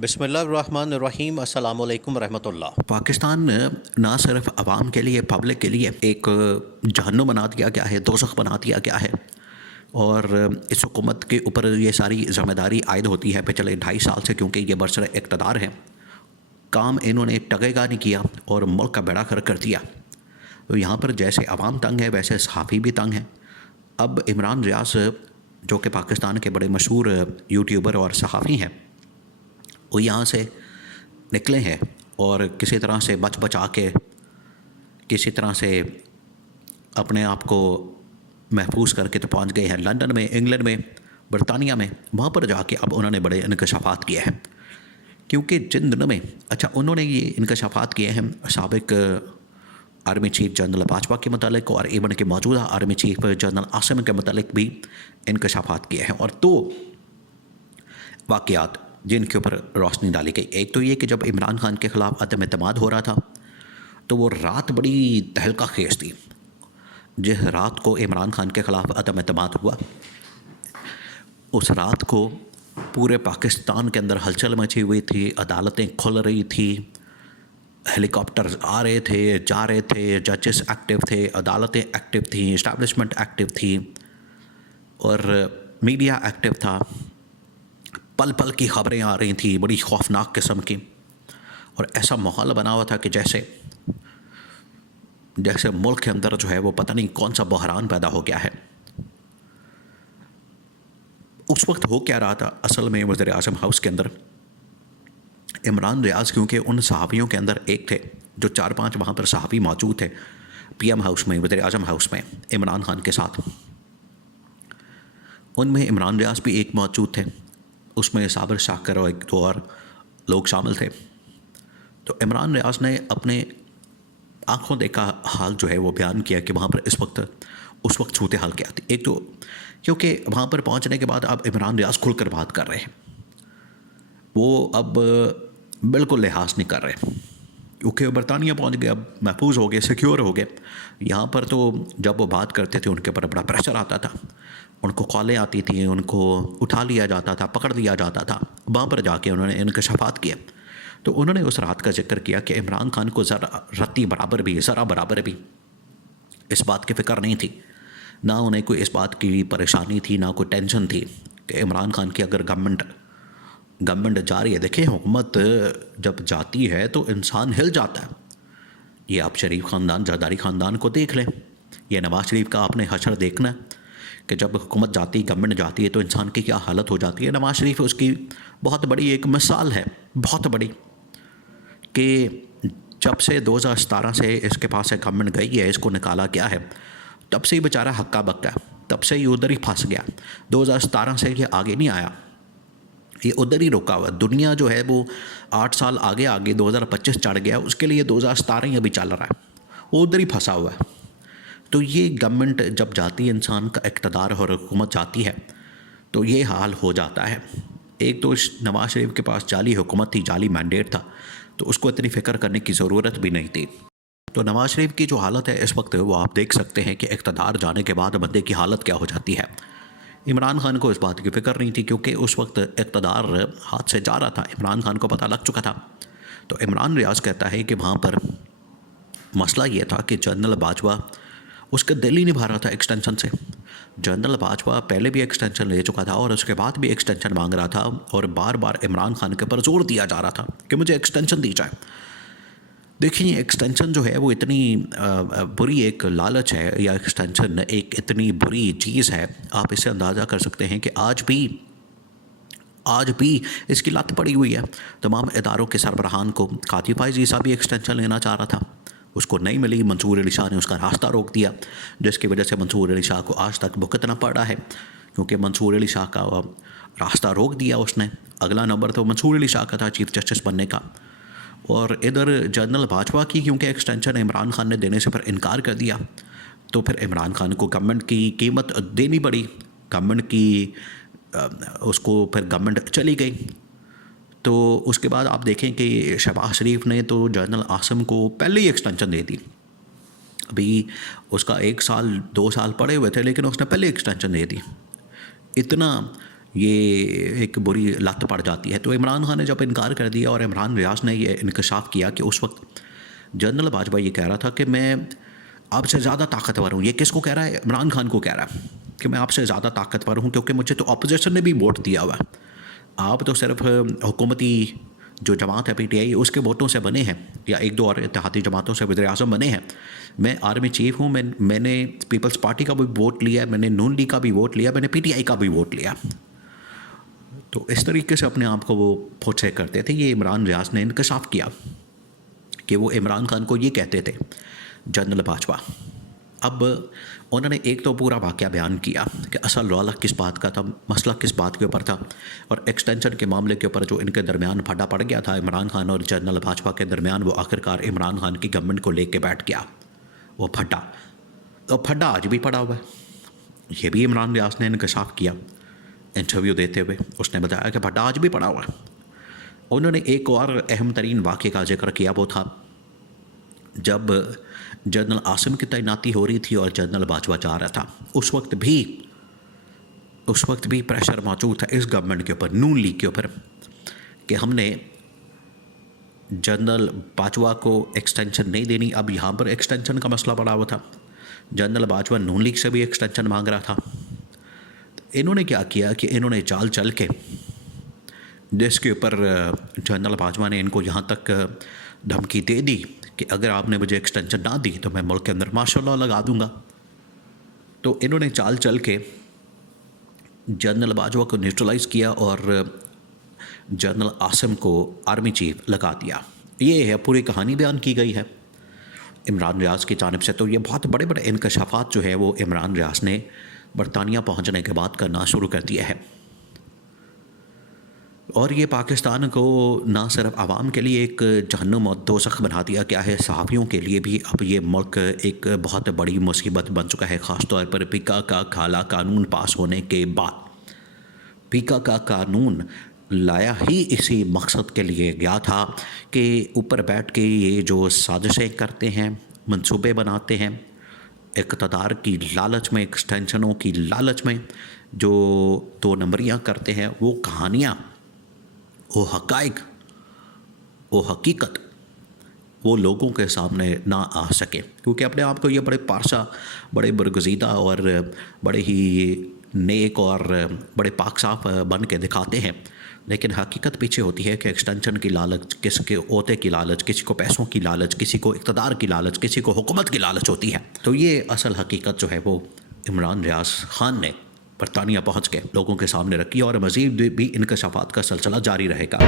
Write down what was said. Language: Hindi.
बिस्मिल्लाहिर्रहमानिर्रहीम अस्सलामु अलैकुम रहमतुल्लाह। पाकिस्तान ना सिर्फ आवाम के लिए, पब्लिक के लिए एक जहन्नुम बना दिया गया है, दोज़ख बना दिया गया है। और इस हुकूमत के ऊपर ये सारी ज़िम्मेदारी आयद होती है पिछले 2.5 साल से, क्योंकि ये बरसर इक़्तिदार हैं। काम इन्होंने टगेगा नहीं किया और मुल्क का बेड़ा गर्क कर दिया। तो यहाँ पर जैसे आवाम तंग है, वैसे सहाफ़ी भी तंग हैं। अब इमरान रियाज़, जो कि पाकिस्तान के बड़े मशहूर यूट्यूबर और सहाफ़ी हैं, वो यहाँ से निकले हैं और किसी तरह से बच बचा के किसी तरह से अपने आप को महफूज करके तो पहुँच गए हैं लंदन में, इंग्लैंड में, बरतानिया में। वहाँ पर जाके अब उन्होंने बड़े इंकशाफात किए हैं, क्योंकि जिन दिनों में उन्होंने ये इंकशाफात किए हैं साबिक आर्मी चीफ जनरल बाजवा के मतलब और इवन के मौजूदा आर्मी चीफ जनरल आसिम के मतलब भी इंकशाफात किए हैं। और दो वाक़यात जिनके ऊपर रोशनी डाली गई, एक तो ये कि जब इमरान खान के ख़िलाफ़ अदम एतमाद हो रहा था तो वो रात बड़ी तहलका खेज थी। जिस रात को इमरान खान के ख़िलाफ़ अदम एतमाद हुआ, उस रात को पूरे पाकिस्तान के अंदर हलचल मची हुई थी, अदालतें खुल रही थी, हेलीकॉप्टर आ रहे थे, जा रहे थे, जजेस एक्टिव थे, अदालतें एक्टिव थी, इस्टेब्लिशमेंट एक्टिव थी और मीडिया एक्टिव था। पल पल की ख़बरें आ रही थी, बड़ी खौफनाक किस्म की। और ऐसा माहौल बना हुआ था कि जैसे मुल्क के अंदर जो है वो पता नहीं कौन सा बहरान पैदा हो गया है। उस वक्त हो क्या रहा था असल में, वज़ीर आज़म हाउस के अंदर इमरान रियाज़, क्योंकि उन सहाफ़ियों के अंदर एक थे, जो 4-5 वहाँ पर सहाफ़ी मौजूद थे PM हाउस में, वज़ीर आज़म हाउस में इमरान खान के साथ। उनमें इमरान रियाज़ भी एक मौजूद थे, उसमें साबिर शाकर और 1-2 और लोग शामिल थे। तो इमरान रियाज़ ने अपने आँखों देखा हाल जो है वो बयान किया कि वहाँ पर उस वक्त सूरत हाल क्या थी। एक तो क्योंकि वहाँ पर पहुँचने के बाद अब इमरान रियाज़ खुलकर बात कर रहे हैं, वो अब बिल्कुल लिहाज नहीं कर रहे, क्योंकि वो बरतानिया पहुँच गए, अब महफूज हो गए, सिक्योर हो गए। यहाँ पर तो जब वो बात करते थे उनके ऊपर बड़ा प्रेशर आता था, उनको कॉलें आती थी, उनको उठा लिया जाता था, पकड़ लिया जाता था। वहाँ पर जाके उन्होंने इंकशाफात किए। तो उन्होंने उस रात का जिक्र किया कि इमरान खान को ज़रा बराबर भी इस बात की फ़िक्र नहीं थी, ना उन्हें कोई इस बात की परेशानी थी, ना कोई टेंशन थी कि इमरान खान की अगर गवर्नमेंट जा रही है। देखिए, हुकूमत जब जाती है तो इंसान हिल जाता है। ये आप शरीफ ख़ानदान, जरदारी ख़ानदान को देख लें, ये नवाज़ शरीफ का आपने हशर देखना है कि जब हुकूमत जाती, गवर्नमेंट जाती है तो इंसान की क्या हालत हो जाती है। नवाज़ शरीफ उसकी बहुत बड़ी एक मिसाल है, बहुत बड़ी, कि जब से 2017 से इसके पास एक गवर्नमेंट गई है, इसको निकाला गया है, तब से ही बेचारा हक्का बक्का, तब से ही उधर ही फंस गया। 2017 से ये आगे नहीं आया, ये उधर ही रुका हुआ। दुनिया जो है वो 8 साल आगे 2025 चढ़ गया, उसके लिए 2017 ही अभी चल रहा है, वो उधर ही फंसा हुआ है। तो ये गवर्नमेंट जब जाती है, इंसान का इक़्तिदार और हुकूमत जाती है, तो ये हाल हो जाता है। एक तो नवाज़ शरीफ के पास जाली हुकूमत थी, जाली मैंडेट था, तो उसको इतनी फ़िक्र करने की ज़रूरत भी नहीं थी। तो नवाज़ शरीफ की जो हालत है इस वक्त, वो आप देख सकते हैं कि इक़्तिदार जाने के बाद बंदे की हालत क्या हो जाती है। इमरान खान को इस बात की फ़िक्र नहीं थी, क्योंकि उस वक्त इक़्तिदार हाथ से जा रहा था, इमरान खान को पता लग चुका था। तो इमरान रियाज़ कहता है कि वहाँ पर मसला ये था कि जनरल बाजवा, उसका दिल ही नहीं भर रहा था एक्सटेंशन से। जनरल बाजवा पहले भी एक्सटेंशन ले चुका था और उसके बाद भी एक्सटेंशन मांग रहा था, और बार बार इमरान खान के ऊपर जोर दिया जा रहा था कि मुझे एक्सटेंशन दी जाए। देखिए, एक्सटेंशन जो है वो इतनी बुरी एक लालच है, या एक्सटेंशन एक इतनी बुरी चीज़ है, आप इससे अंदाज़ा कर सकते हैं कि आज भी इसकी लत पड़ी हुई है तमाम इदारों के सरबराहान को। कातिफ़ ईसा भी एक्सटेंशन लेना चाह रहा था, उसको नहीं मिली। मंसूर अली शाह ने उसका रास्ता रोक दिया, जिसकी वजह से मंसूर अली शाह को आज तक भुगतना पड़ रहा है, क्योंकि मंसूर अली शाह का रास्ता रोक दिया उसने। अगला नंबर तो मंसूर अली शाह का था चीफ जस्टिस बनने का, और इधर जनरल बाजवा की क्योंकि एक्सटेंशन इमरान खान ने देने से फिर इनकार कर दिया, तो फिर इमरान खान को गवर्नमेंट की कीमत देनी पड़ी। गवर्नमेंट की उसको फिर गवर्नमेंट चली गई। तो उसके बाद आप देखें कि शहबाज शरीफ ने तो जनरल आसिम को पहले ही एक्सटेंशन दे दी। अभी उसका 1 साल 2 साल पड़े हुए थे, लेकिन उसने पहले एक्सटेंशन दे दी। इतना ये एक बुरी लत पड़ जाती है। तो इमरान खान ने जब इनकार कर दिया और इमरान रियाज ने ये इंकशाफ किया कि उस वक्त जनरल बाजवा ये कह रहा था कि मैं आपसे ज़्यादा ताकतवर हूँ। ये किसको कह रहा है? इमरान खान को कह रहा है कि मैं आपसे ज़्यादा ताकतवर हूँ क्योंकि मुझे तो अपोजिशन ने भी वोट दिया हुआ है। आप तो सिर्फ हुकूमती जो जमात है PTI उसके वोटों से बने हैं या एक दो और इत्तेहादी जमातों से वज़ीर आज़म बने हैं। मैं आर्मी चीफ हूँ, मैंने पीपल्स पार्टी का भी वोट लिया, मैंने नून लीग का भी वोट लिया, मैंने PTI का भी वोट लिया। तो इस तरीके से अपने आप को वो पोर्ट्रे करते थे। ये इमरान रियाज ने इंकशाफ किया कि वो इमरान खान को ये कहते थे जनरल बाजवा। अब उन्होंने एक तो पूरा वाक़या बयान किया कि असल रौला किस बात का था, मसला किस बात के ऊपर था, और एक्सटेंशन के मामले के ऊपर जो इनके दरमियान फटा पड़ गया था इमरान खान और जनरल बाजवा के दरमियान, वो आखिरकार इमरान खान की गवर्नमेंट को लेके बैठ गया। वो फटा तो फटा आज भी पड़ा हुआ है। ये भी इमरान रियाज ने इंकशाफ किया इंटरव्यू देते हुए। उसने बताया कि फटा आज भी पड़ा हुआ है। उन्होंने एक और अहम तरीन वाक़े का जिक्र किया, वो था जब जनरल आसिम की तैनाती हो रही थी और जनरल बाजवा जा रहा था। उस वक्त भी प्रेशर मौजूद था इस गवर्नमेंट के ऊपर, नून लीग के ऊपर, कि हमने जनरल बाजवा को एक्सटेंशन नहीं देनी। अब यहाँ पर एक्सटेंशन का मसला पड़ा हुआ था। जनरल बाजवा नून लीग से भी एक्सटेंशन मांग रहा था। इन्होंने क्या किया कि इन्होंने चाल चल के, जिसके ऊपर जनरल बाजवा ने इनको यहाँ तक धमकी दे दी कि अगर आपने मुझे एक्सटेंशन ना दी तो मैं मुल्क के अंदर मार्शल लॉ लगा दूंगा। तो इन्होंने चाल चल के जनरल बाजवा को न्यूट्रलाइज़ किया और जनरल आसिम को आर्मी चीफ लगा दिया। ये है पूरी कहानी बयान की गई है इमरान रियाज की जानिब से। तो ये बहुत बड़े बड़े इंकशाफात जो है वो इमरान रियाज ने बरतानिया पहुँचने के बाद करना शुरू कर दिया है। और ये पाकिस्तान को ना सिर्फ आवाम के लिए एक जहन्नुम और दोज़ख बना दिया गया है, सहाफ़ियों के लिए भी अब ये मुल्क एक बहुत बड़ी मुसीबत बन चुका है। ख़ास तौर पर पीका का काला कानून पास होने के बाद। पीका का कानून लाया ही इसी मकसद के लिए गया था कि ऊपर बैठ के ये जो साजिशें करते हैं, मंसूबे बनाते हैं, इक़्तिदार की लालच में, एक्सटेंशनों की लालच में जो दो नंबरियाँ करते हैं, वो कहानियाँ, वो हक़ाइक़, वो हकीकत वो लोगों के सामने ना आ सके, क्योंकि अपने आप को ये बड़े पारसा, बड़े बरगज़ीदा और बड़े ही नेक और बड़े पाक साफ बन के दिखाते हैं। लेकिन हकीकत पीछे होती है कि एक्सटेंशन की लालच, किसी के ओहदे की लालच, किसी को पैसों की लालच, किसी को इक़्तिदार की लालच, किसी को हुकूमत की लालच होती है। तो ये असल हकीकत जो है वो इमरान रियाज ख़ान ने बरतानिया पहुँच के लोगों के सामने रखी और मज़ीद भी इंकशाफात का सिलसिला जारी रहेगा।